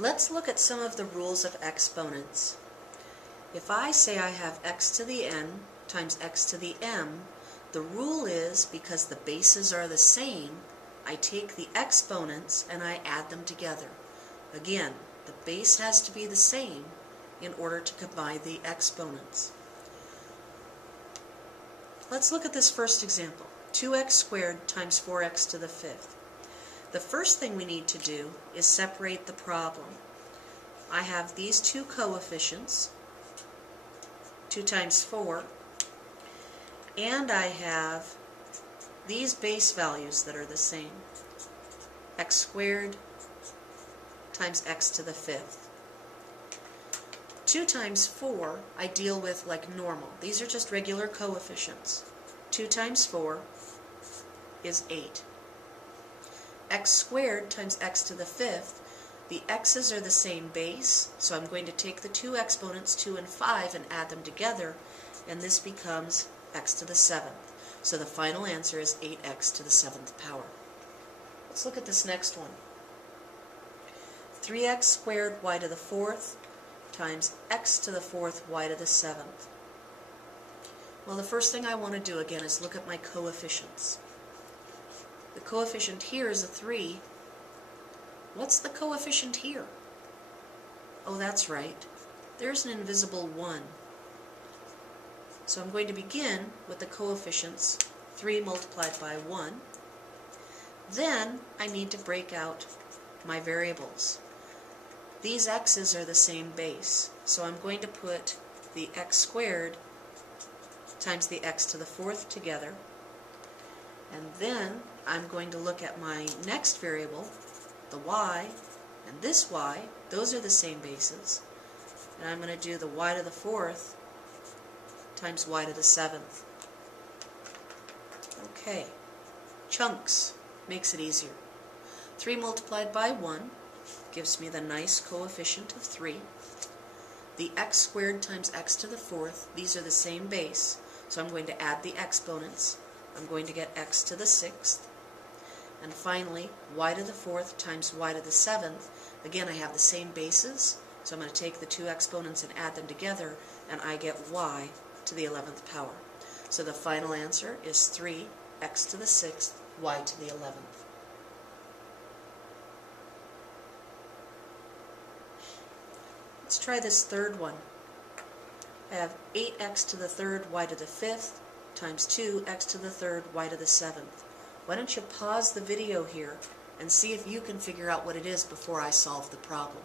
Let's look at some of the rules of exponents. If I say I have x to the n times x to the m, the rule is because the bases are the same, I take the exponents and I add them together. Again, the base has to be the same in order to combine the exponents. Let's look at this first example. 2x squared times 4x to the fifth. The first thing we need to do is separate the problem. I have these two coefficients, 2 times 4, and I have these base values that are the same. X squared times x to the fifth. 2 times 4 I deal with like normal. These are just regular coefficients. 2 times 4 is 8. X squared times x to the fifth, the x's are the same base, so I'm going to take the two exponents 2 and 5 and add them together, and this becomes x to the 7th. So the final answer is 8x to the 7th power. Let's look at this next one. 3x squared y to the 4th times x to the 4th y to the 7th. Well, the first thing I want to do again is look at my coefficients. The coefficient here is a 3. What's the coefficient here? Oh, that's right. There's an invisible 1. So I'm going to begin with the coefficients 3 multiplied by 1. Then I need to break out my variables. These x's are the same base, so I'm going to put the x squared times the x to the 4th together, and then I'm going to look at my next variable, the y, and this y. Those are the same bases, and I'm going to do the y to the 4th times y to the 7th. Okay, chunks makes it easier. 3 multiplied by 1 gives me the nice coefficient of 3. The x squared times x to the 4th, these are the same base, so I'm going to add the exponents. I'm going to get x to the 6th. And finally, y to the 4th times y to the 7th. Again, I have the same bases, so I'm going to take the two exponents and add them together, and I get y to the 11th power. So the final answer is 3x to the 6th, y to the 11th. Let's try this third one. I have 8x to the 3rd, y to the 5th, times 2x to the 3rd, y to the 7th. Why don't you pause the video here and see if you can figure out what it is before I solve the problem.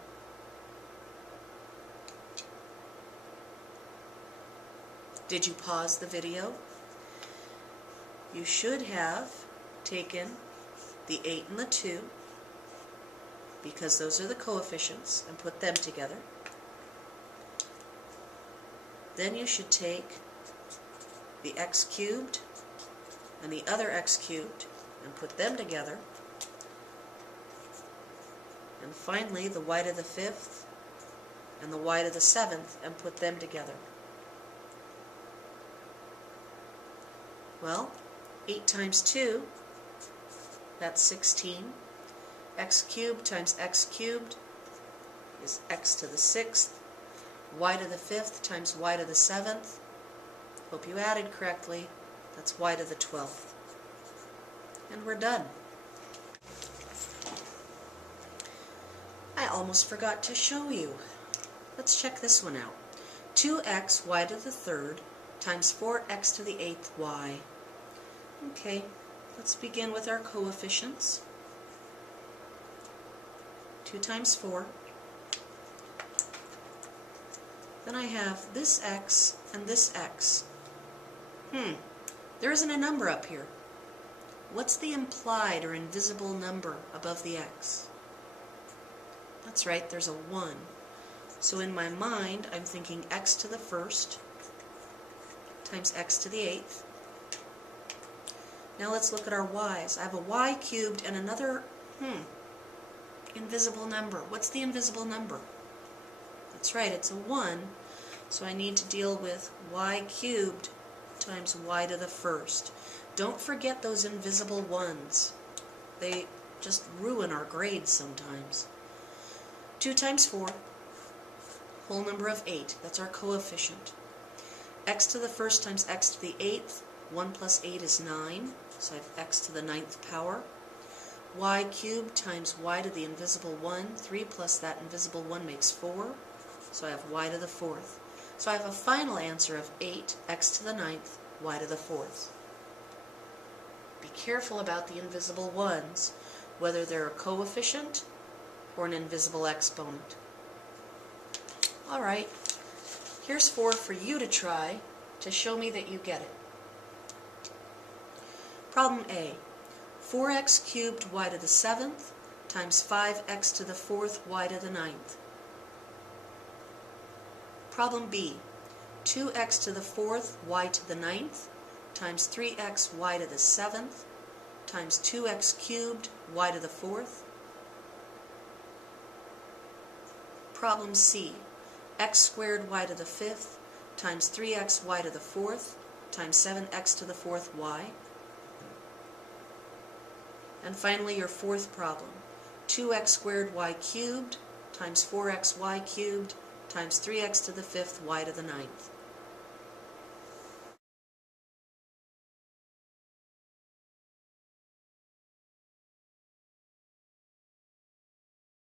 Did you pause the video? You should have taken the 8 and the 2, because those are the coefficients, and put them together. Then you should take the x cubed and the other x cubed and put them together. And finally the y to the 5th and the y to the 7th and put them together. Well, 8 times 2, that's 16. X cubed times x cubed is x to the 6th. Y to the 5th times y to the 7th. Hope you added correctly. That's y to the 12th. And we're done. I almost forgot to show you. Let's check this one out. 2x y to the 3rd times 4x to the 8th y. Okay, let's begin with our coefficients. 2 times 4. Then I have this x and this x. There isn't a number up here. What's the implied or invisible number above the x? That's right, there's a 1. So in my mind, I'm thinking x to the 1st times x to the 8th. Now let's look at our y's. I have a y cubed and another, invisible number. What's the invisible number? That's right, it's a 1. So I need to deal with y cubed times y to the 1st. Don't forget those invisible ones. They just ruin our grades sometimes. 2 times 4, whole number of 8. That's our coefficient. X to the first times x to the 8th. 1 plus 8 is 9, so I have x to the 9th power. Y cubed times y to the invisible 1. 3 plus that invisible 1 makes 4, so I have y to the 4th. So I have a final answer of 8, x to the 9th, y to the 4th. Be careful about the invisible ones, whether they're a coefficient or an invisible exponent. All right, here's 4 for you to try to show me that you get it. Problem A, 4x cubed y to the 7th times 5x to the 4th y to the 9th. Problem B, 2x to the 4th y to the 9th times 3x y to the 7th times 2x cubed y to the 4th. Problem C, x squared y to the 5th times 3x y to the 4th times 7x to the 4th y. And finally, your fourth problem, 2x squared y cubed times 4xy cubed times 3x to the 5th y to the 9th.